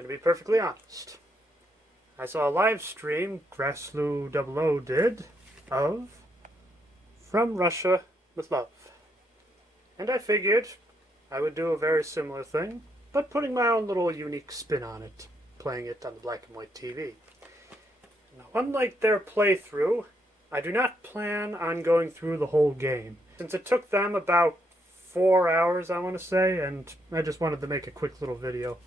going to be perfectly honest. I saw a live stream Grassloo00 did of From Russia with Love. And I figured I would do a very similar thing, but putting my own little unique spin on it, playing it on the black and white TV. Now, unlike their playthrough, I do not plan on going through the whole game, since it took them about 4 hours, I want to say, and I just wanted to make a quick little video.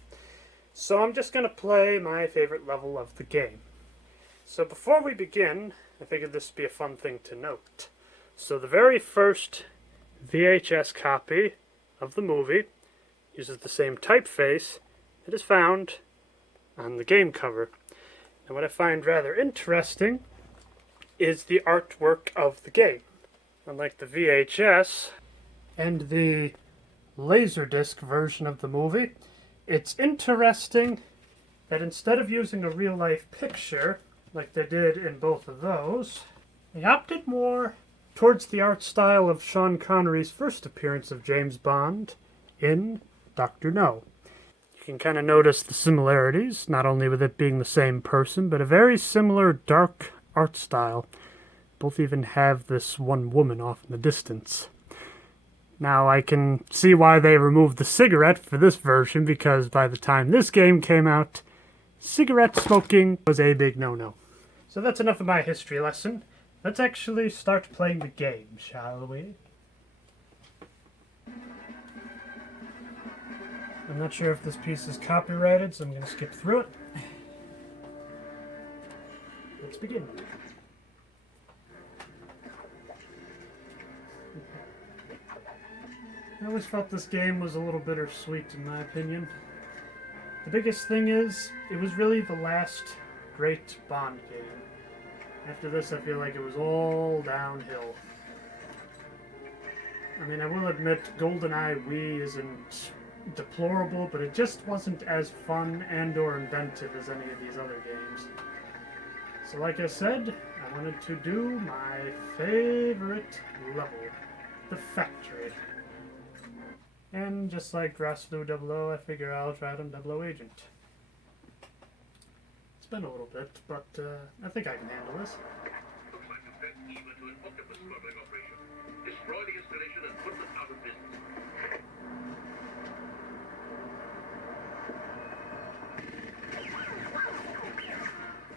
So I'm just going to play my favorite level of the game. So before we begin, I figured this would be a fun thing to note. So the very first VHS copy of the movie uses the same typeface that is found on the game cover. And what I find rather interesting is the artwork of the game. Unlike the VHS and the Laserdisc version of the movie, it's interesting that instead of using a real-life picture, like they did in both of those, they opted more towards the art style of Sean Connery's first appearance of James Bond in Dr. No. You can kind of notice the similarities, not only with it being the same person, but a very similar dark art style. Both even have this one woman off in the distance. Now, I can see why they removed the cigarette for this version, because by the time this game came out, cigarette smoking was a big no-no. So that's enough of my history lesson. Let's actually start playing the game, shall we? I'm not sure if this piece is copyrighted, so I'm going to skip through it. Let's begin. I always felt this game was a little bittersweet, in my opinion. The biggest thing is, it was really the last great Bond game. After this, I feel like it was all downhill. I mean, I will admit, GoldenEye Wii isn't deplorable, but it just wasn't as fun and or inventive as any of these other games. So like I said, I wanted to do my favorite level, the factory. And just like Grassloo00, I figure I'll try it on 00 Agent. It's been a little bit, but I think I can handle this. Looks like the best even to an octopus smuggling operation. Destroy the installation and put them out of business.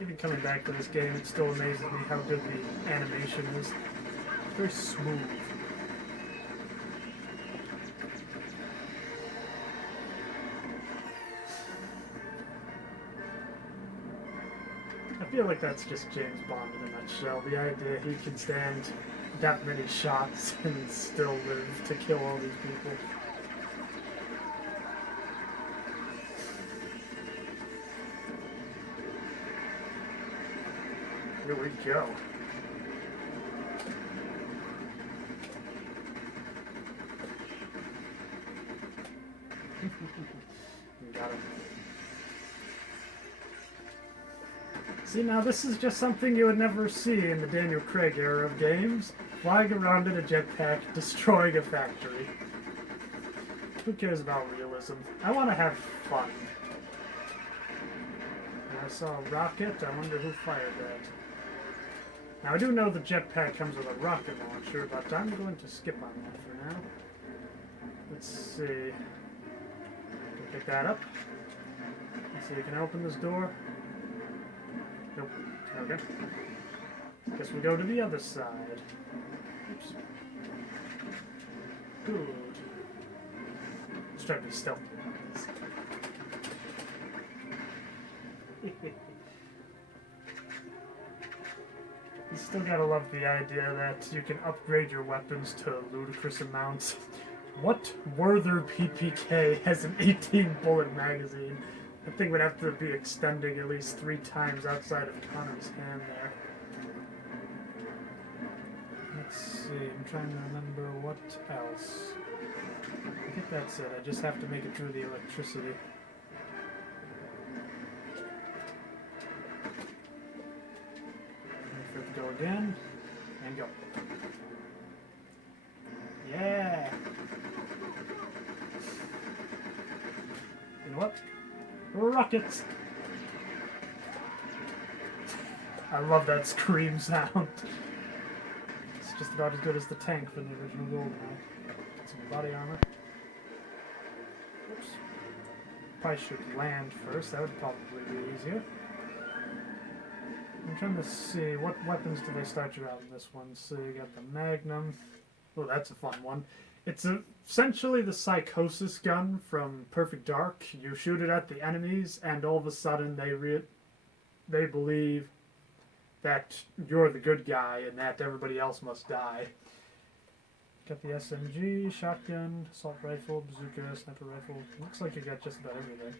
Even coming back to this game, it still amazes me how good the animation is. It's very smooth. I feel like that's just James Bond in a nutshell. The idea he can stand that many shots and still live to kill all these people. Here we go. Got him. See, now this is just something you would never see in the Daniel Craig era of games. Flying around in a jetpack, destroying a factory. Who cares about realism? I want to have fun. And I saw a rocket. I wonder who fired that. Now, I do know the jetpack comes with a rocket launcher, but I'm going to skip on that for now. Let's see. Pick that up. Let's see, can I open this door? Nope. Okay. Guess we'll go to the other side. Oops. Good. Let's try to be stealthy about this. You still gotta love the idea that you can upgrade your weapons to ludicrous amounts. What Werther PPK has an 18-bullet magazine? That thing would have to be extending at least 3 times outside of Connor's hand there. Let's see, I'm trying to remember what else. I think that's it. I just have to make it through the electricity. Wait for it to go again. And go. Yeah! You know what? Rockets! I love that scream sound. It's just about as good as the tank from the original GoldenEye. Some body armor. Oops. Probably should land first, that would probably be easier. I'm trying to see, what weapons do they start you out in this one? So you got the Magnum. Oh, that's a fun one. It's essentially the Psychosis gun from Perfect Dark. You shoot it at the enemies, and all of a sudden they believe that you're the good guy and that everybody else must die. Got the SMG, shotgun, assault rifle, bazooka, sniper rifle. Looks like you got just about everything.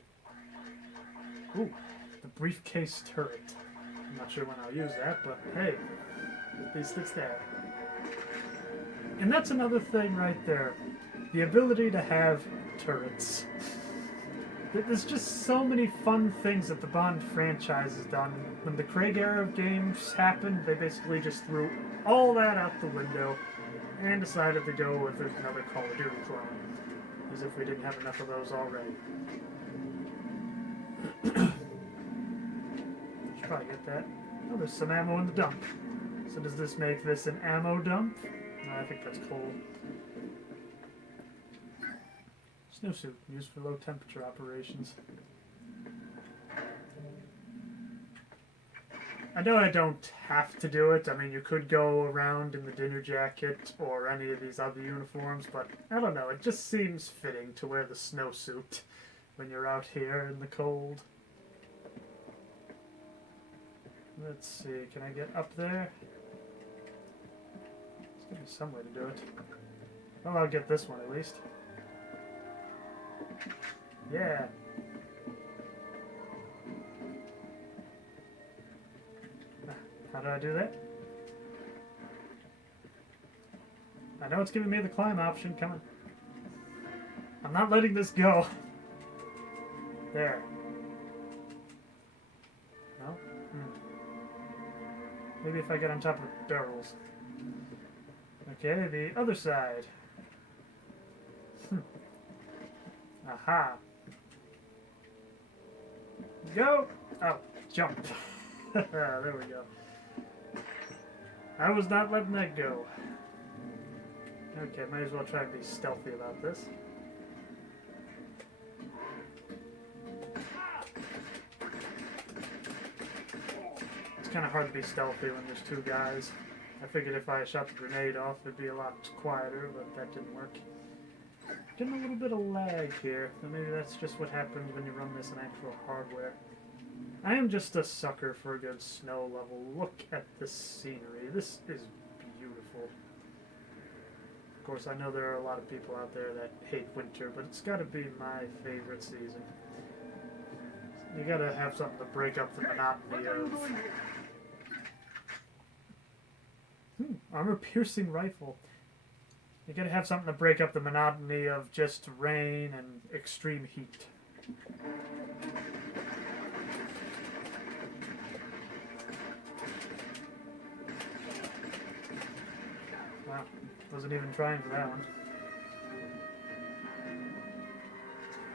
Ooh, the briefcase turret. I'm not sure when I'll use that, but hey, at least it's there. And that's another thing right there. The ability to have turrets. There's just so many fun things that the Bond franchise has done. When the Craig era of games happened, they basically just threw all that out the window and decided to go with another Call of Duty clone. As if we didn't have enough of those already. Should probably get that. Oh, there's some ammo in the dump. So does this make this an ammo dump? No, I think that's cold. Snowsuit, used for low temperature operations. I know I don't have to do it. I mean, you could go around in the dinner jacket or any of these other uniforms, but I don't know. It just seems fitting to wear the snowsuit when you're out here in the cold. Let's see, can I get up there? There's gotta be some way to do it. Well, I'll get this one at least. Yeah. How do I do that? I know it's giving me the climb option. Come on. I'm not letting this go. There. No? Maybe if I get on top of the barrels. Okay, the other side. Aha. Go! Oh, jump. There we go. I was not letting that go. Okay, might as well try to be stealthy about this. It's kind of hard to be stealthy when there's two guys. I figured if I shot the grenade off, it'd be a lot quieter, but that didn't work. Getting a little bit of lag here, but maybe that's just what happens when you run this in actual hardware. I am just a sucker for a good snow level. Look at the scenery. This is beautiful. Of course, I know there are a lot of people out there that hate winter, but it's got to be my favorite season. You got to have something to break up the monotony of... armor-piercing rifle. You gotta have something to break up the monotony of just rain and extreme heat. Wow, wasn't even trying for that one.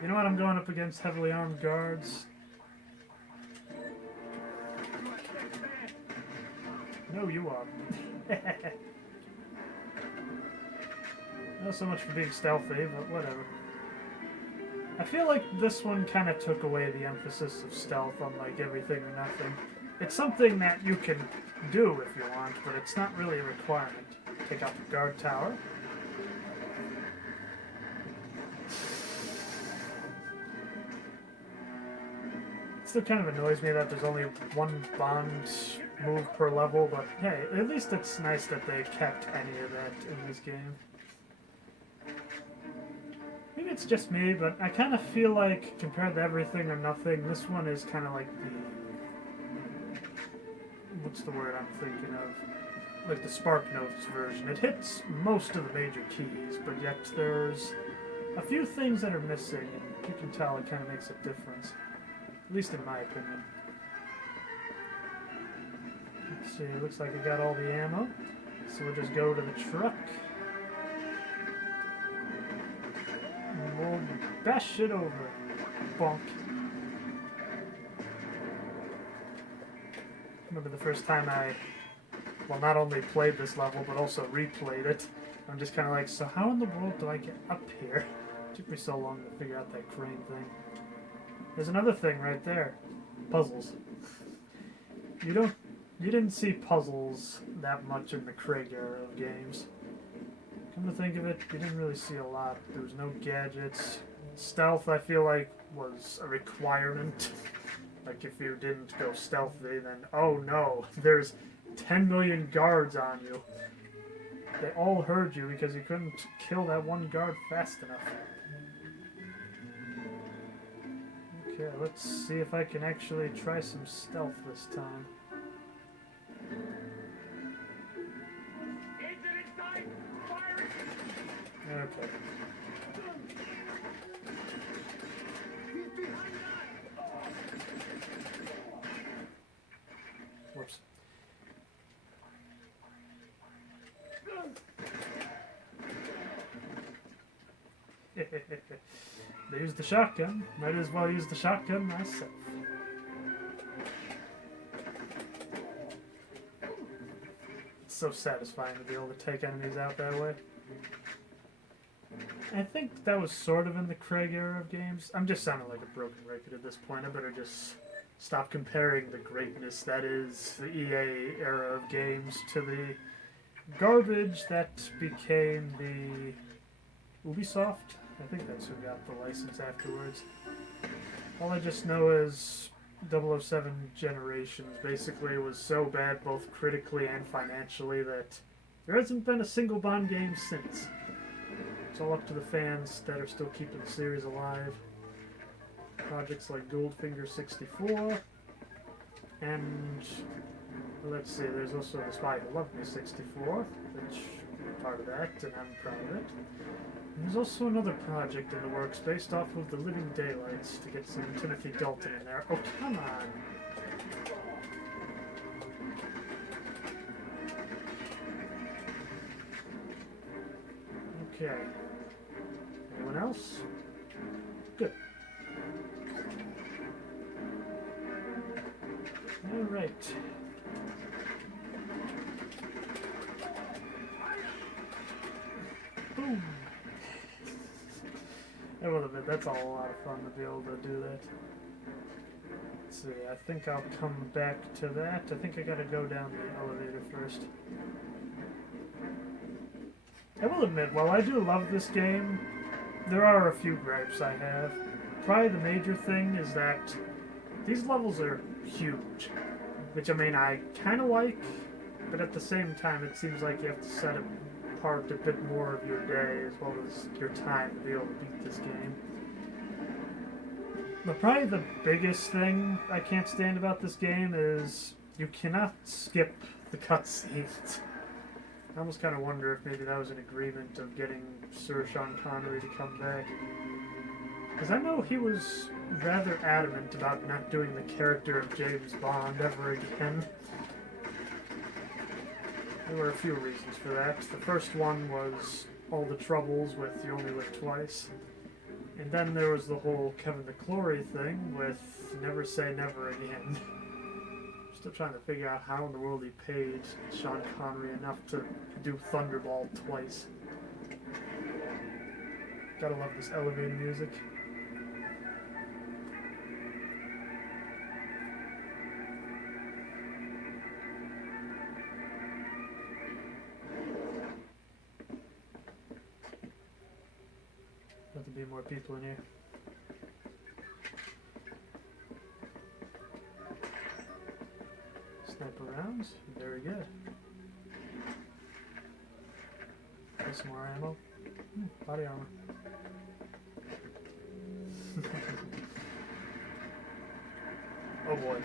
You know what, I'm going up against heavily armed guards. No, you are. Not so much for being stealthy, but whatever. I feel like this one kind of took away the emphasis of stealth on like everything or nothing. It's something that you can do if you want, but it's not really a requirement. Take out the guard tower. It still kind of annoys me that there's only one Bond move per level, but hey, at least it's nice that they kept any of that in this game. Maybe it's just me, but I kind of feel like, compared to Everything or Nothing, this one is kind of like the... what's the word I'm thinking of? Like the Spark Notes version. It hits most of the major keys, but yet there's a few things that are missing, and you can tell it kind of makes a difference. At least in my opinion. Let's see, it looks like I got all the ammo. So we'll just go to the truck. And we'll bash it over. Bonk. remember the first time I, well, not only played this level, but also replayed it. I'm just kind of like, so how in the world do I get up here? It took me so long to figure out that crane thing. There's another thing right there. Puzzles. You didn't see puzzles that much in the Craig era of games. Come to think of it, you didn't really see a lot. There was no gadgets. Stealth, I feel like, was a requirement. Like, if you didn't go stealthy, then, oh no, there's 10 million guards on you. They all heard you because you couldn't kill that one guard fast enough. Okay, let's see if I can actually try some stealth this time. Okay. Whoops. They used the shotgun. Might as well use the shotgun myself. It's so satisfying to be able to take enemies out that way. I think that was sort of in the Craig era of games. I'm just sounding like a broken record at this point. I better just stop comparing the greatness that is the EA era of games to the garbage that became the Ubisoft. I think that's who got the license afterwards. All I just know is 007 Generations basically was so bad both critically and financially that there hasn't been a single Bond game since. It's all up to the fans that are still keeping the series alive. Projects like Goldfinger 64, and let's see, there's also The Spy Who Loved Me 64, which is part of that, and I'm proud of it. And there's also another project in the works based off of The Living Daylights to get some Timothy Dalton in there. Oh, come on! Okay. Anyone else? Good. Alright. Boom! I will admit, that's all a lot of fun to be able to do that. Let's see, I think I'll come back to that. I think I gotta go down the elevator first. I will admit, while I do love this game, there are a few gripes I have. Probably the major thing is that these levels are huge, which I mean I kind of like, but at the same time it seems like you have to set apart a bit more of your day as well as your time to be able to beat this game. But probably the biggest thing I can't stand about this game is you cannot skip the cutscenes. I almost kind of wonder if maybe that was an agreement of getting Sir Sean Connery to come back. Because I know he was rather adamant about not doing the character of James Bond ever again. There were a few reasons for that. The first one was all the troubles with You Only Live Twice. And then there was the whole Kevin McClory thing with Never Say Never Again. Still trying to figure out how in the world he paid Sean Connery enough to do Thunderball twice. Gotta love this elevator music. Let there be more people in here. Sniper rounds, very good. Get some more ammo. Body armor. Oh boy.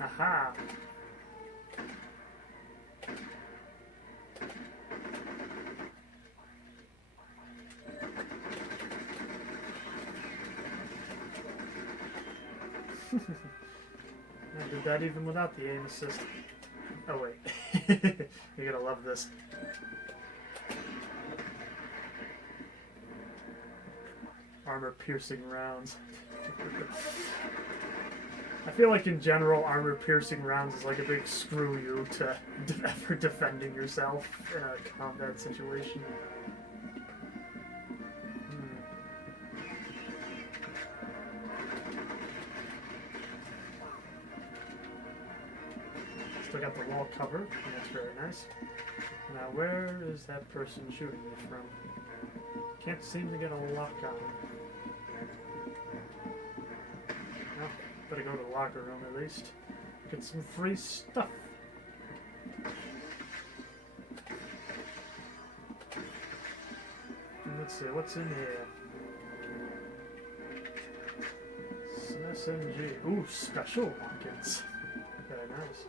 Aha! I did that even without the aim assist. Oh wait. You're gonna love this. armor-piercing rounds. I feel like in general, armor-piercing rounds is like a big screw you to for defending yourself in a combat situation. Still got the wall covered, and that's very nice. Now, where is that person shooting me from? Can't seem to get a lock on him. Well, better go to the locker room at least. Get some free stuff. Let's see, what's in here? SMG. Ooh, special rockets. Very nice.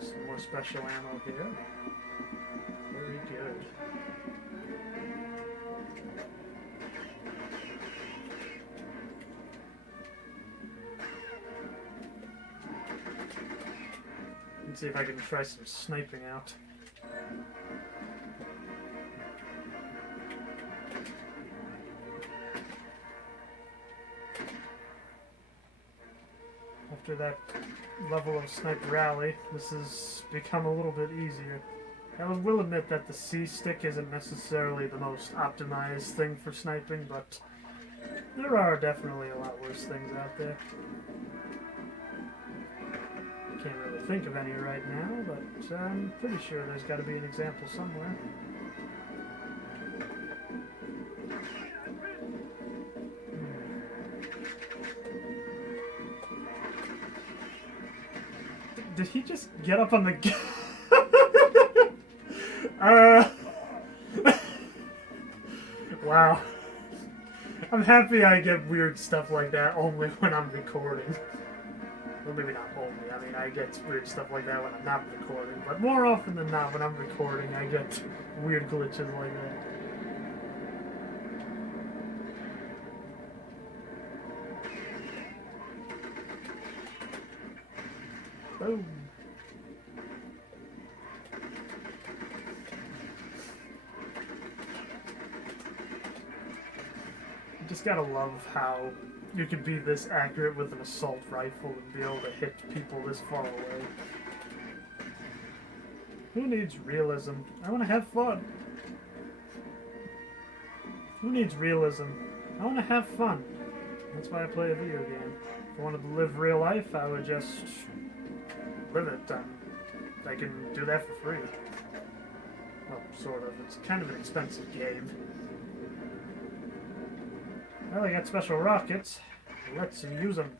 Some more special ammo here. Very good. Let's see if I can try some sniping out. After that level of sniper rally, this has become a little bit easier. I will admit that the C-stick isn't necessarily the most optimized thing for sniping, but there are definitely a lot worse things out there. Can't really think of any right now, but I'm pretty sure there's got to be an example somewhere. Did he just get up on the... Wow. I'm happy I get weird stuff like that only when I'm recording. Well, maybe not only. I mean, I get weird stuff like that when I'm not recording. But more often than not, when I'm recording, I get weird glitches like that. Boom. You just gotta love how you can be this accurate with an assault rifle and be able to hit people this far away. Who needs realism? I want to have fun. Who needs realism? I want to have fun. That's why I play a video game. If I wanted to live real life, I would just live it. I can do that for free. Well, sort of. It's kind of an expensive game. Well, I got special rockets. Let's use them.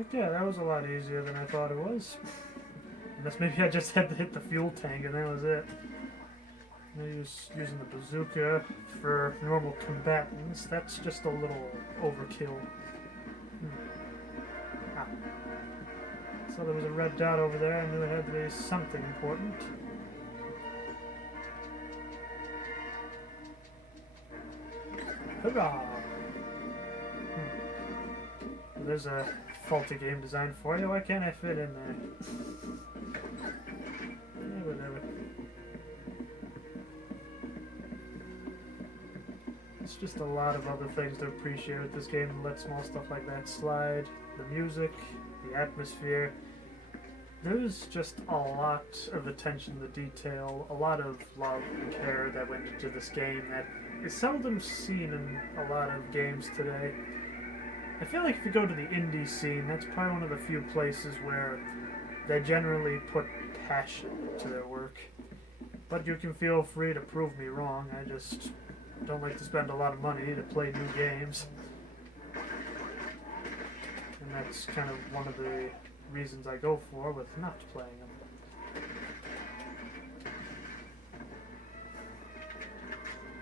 Oops. Yeah, that was a lot easier than I thought it was. Unless maybe I just had to hit the fuel tank and that was it. Using the bazooka for normal combatants, that's just a little overkill. Ah. So there was a red dot over there, I knew it had to be something important. Hurrah! There's a faulty game design for you. Why can't I fit in there? Yeah, whatever. It's just a lot of other things to appreciate with this game and let small stuff like that slide. The music, the atmosphere. There's just a lot of attention to detail, a lot of love and care that went into this game that is seldom seen in a lot of games today. I feel like if you go to the indie scene, that's probably one of the few places where they generally put passion into their work. But you can feel free to prove me wrong. I just don't like to spend a lot of money to play new games. And that's kind of one of the reasons I go for with not playing them.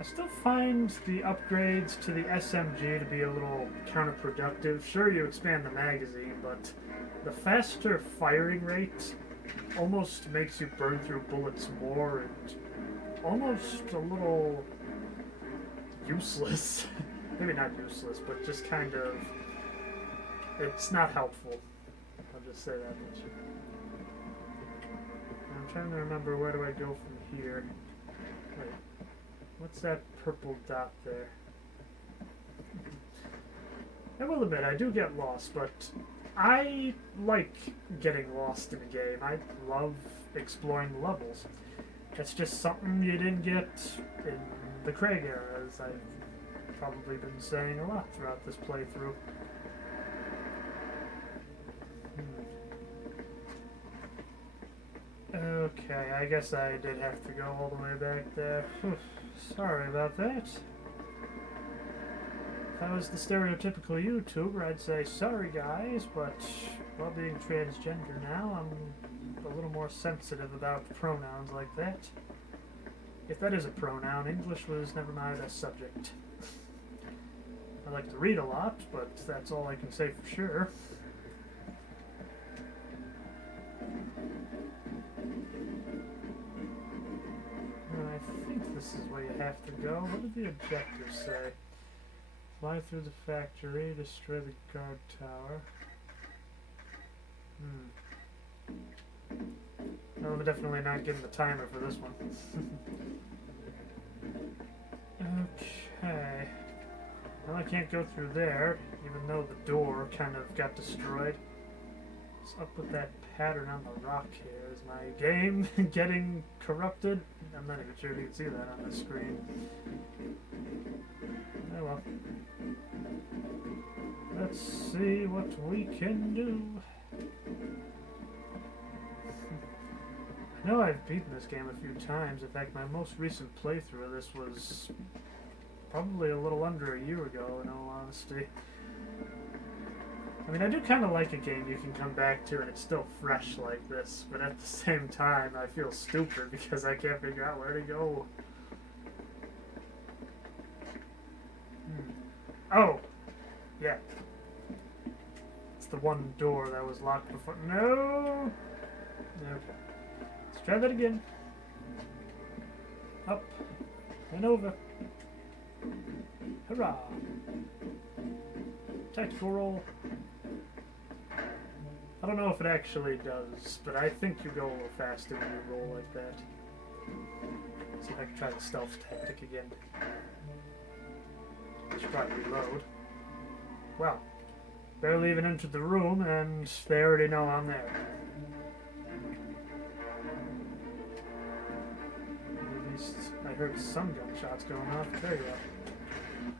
I still find the upgrades to the SMG to be a little counterproductive. Sure, you expand the magazine, but the faster firing rate almost makes you burn through bullets more and almost a little useless. Maybe not useless, but just kind of... It's not helpful. I'll just say that much. I'm trying to remember, where do I go from here? Wait. What's that purple dot there? I will admit, I do get lost, but I like getting lost in a game. I love exploring levels. It's just something you didn't get in the Craig era, as I've probably been saying a lot throughout this playthrough. Okay, I guess I did have to go all the way back there. Sorry about that. If I was the stereotypical YouTuber, I'd say, sorry guys, but while being transgender now, I'm a little more sensitive about pronouns like that. If that is a pronoun, English was never my best subject. I like to read a lot, but that's all I can say for sure. I think this is where you have to go. What did the objectives say? Fly through the factory, destroy the guard tower. No, I'm definitely not getting the timer for this one. Okay. Well, I can't go through there, even though the door kind of got destroyed. What's up with that pattern on the rock here? Is my game getting corrupted? I'm not even sure if you can see that on the screen. Oh well. Let's see what we can do. I know I've beaten this game a few times. In fact, my most recent playthrough of this was probably a little under a year ago, in all honesty. I mean, I do kind of like a game you can come back to and it's still fresh like this, but at the same time, I feel stupid because I can't figure out where to go. Oh! Yeah. It's the one door that was locked before. No! Okay. Let's try that again. Up and over. Hurrah! Tactical roll. I don't know if it actually does, but I think you go a little faster when you roll like that. Let's see if I can try the stealth tactic again. I should probably reload. Well, barely even entered the room, and they already know I'm there. At least I heard some gunshots going off. There you are.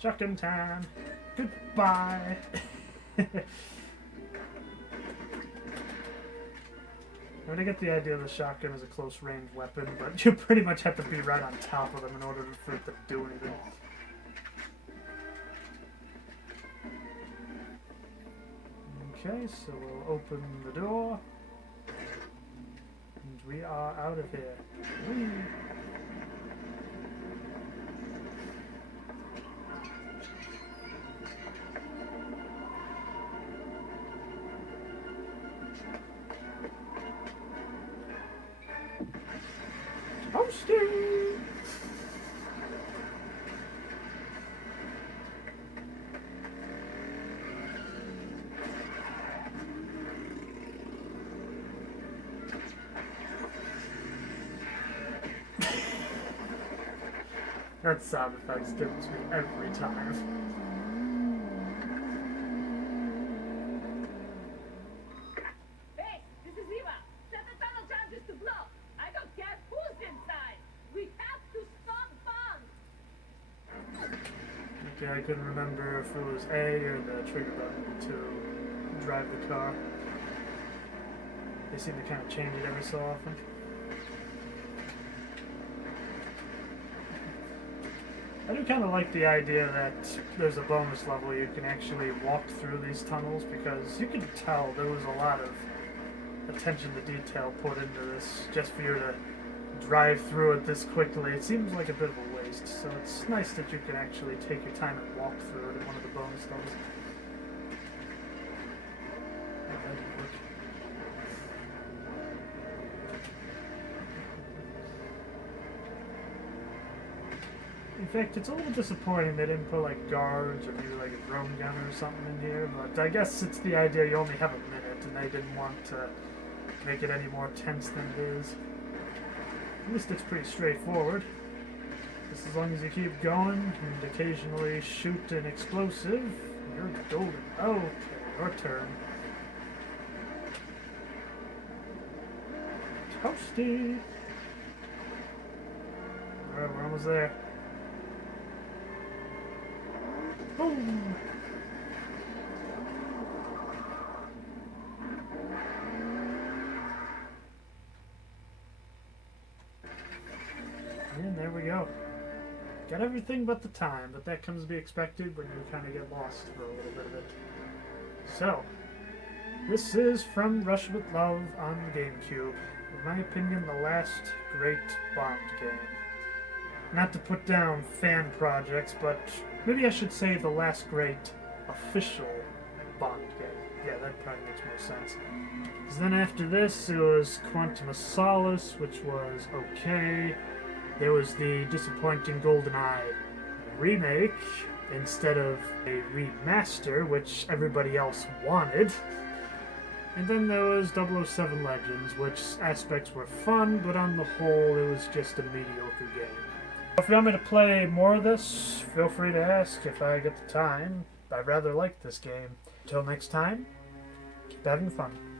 Shotgun time. Goodbye. I mean, I get the idea of the shotgun as a close-range weapon, but you pretty much have to be right on top of them in order for it to do anything. Okay, so we'll open the door. And we are out of here. Whee! Toasty! That sound effect's given to me every time. Hey, this is Eva. Set the tunnel charges to blow. I don't care who's inside. We have to stop bombs. Okay, I couldn't remember if it was A or the trigger button to drive the car. They seem to kind of change it every so often. I do kind of like the idea that there's a bonus level you can actually walk through these tunnels, because you can tell there was a lot of attention to detail put into this just for you to drive through it this quickly. It seems like a bit of a waste. released, so it's nice that you can actually take your time and walk through it in one of the bonus levels. Oh, that didn't work. In fact, it's a little disappointing they didn't put like guards or maybe like a drone gunner or something in here, but I guess it's the idea you only have a minute and they didn't want to make it any more tense than it is. At least it's pretty straightforward. Just as long as you keep going and occasionally shoot an explosive, you're golden. Okay, your turn. Toasty! Alright, we're almost there. Boom! And there we go. Got everything but the time, but that comes to be expected when you kind of get lost for a little bit of it. So, this is From Russia with Love on the GameCube. In my opinion, the last great Bond game. Not to put down fan projects, but maybe I should say the last great official Bond game. Yeah, that probably makes more sense. Because then after this, it was Quantum of Solace, which was okay. There was the disappointing GoldenEye remake instead of a remaster, which everybody else wanted. And then there was 007 Legends, which aspects were fun, but on the whole, it was just a mediocre game. If you want me to play more of this, feel free to ask if I get the time. I rather like this game. Until next time, keep having fun.